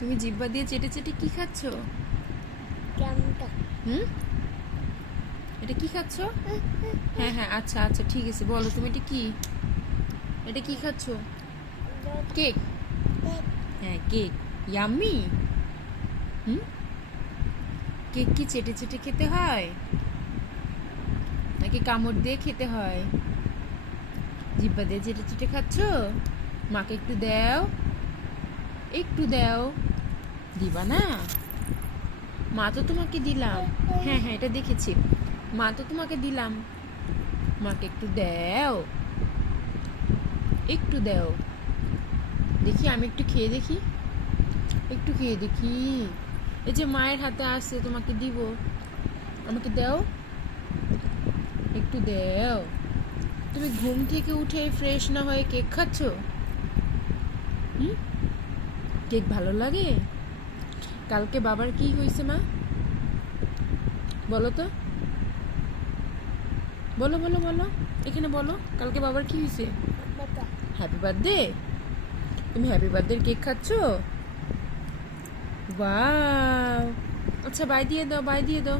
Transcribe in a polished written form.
তুমি জিহ্বা দিয়ে চেটে চেটে কি খাচ্ছ? হুম, এটা কি খাচ্ছ? হ্যাঁ হ্যাঁ, আচ্ছা আচ্ছা, ঠিক আছে, বলো তুমি এটা কি? এটা কি খাচ্ছ? কেক? হ্যাঁ, কেক। ইয়াম্মি। হুম, কেক কি চেটে চেটে খেতে হয় নাকি কামড় দিয়ে খেতে হয়? জিহ্বা দিয়ে চেটে চেটে খাচ্ছ? মাকে একটু দাও, একটু দাও। দিবা না? মা তো তোমাকে দিলাম। হ্যাঁ হ্যাঁ, এটা দেখেছি। মা তো তোমাকে দিলাম, মাকে একটু দাও, একটু দাও। দেখি, আমি একটু খেয়ে দেখি, একটু খেয়ে দেখি। এই যে মায়ের হাতে আসছে, তোমাকে দিব, আমাকে দাও, একটু দাও। তুমি ঘুম থেকে উঠে ফ্রেশ না হয়ে কেক খাচ্ছ? হুম, কেক ভালো লাগে? কালকে বাবার কি হয়েছে মা? বলো তো, বলো বলো বলো, এখানে বলো, কালকে বাবার কি হয়েছে? Happy birthday. তুমি হ্যাপি বার্থডে কেক খাচ্ছ? ওয়াও। আচ্ছা, বাই দিয়ে দাও, বাই দিয়ে দাও।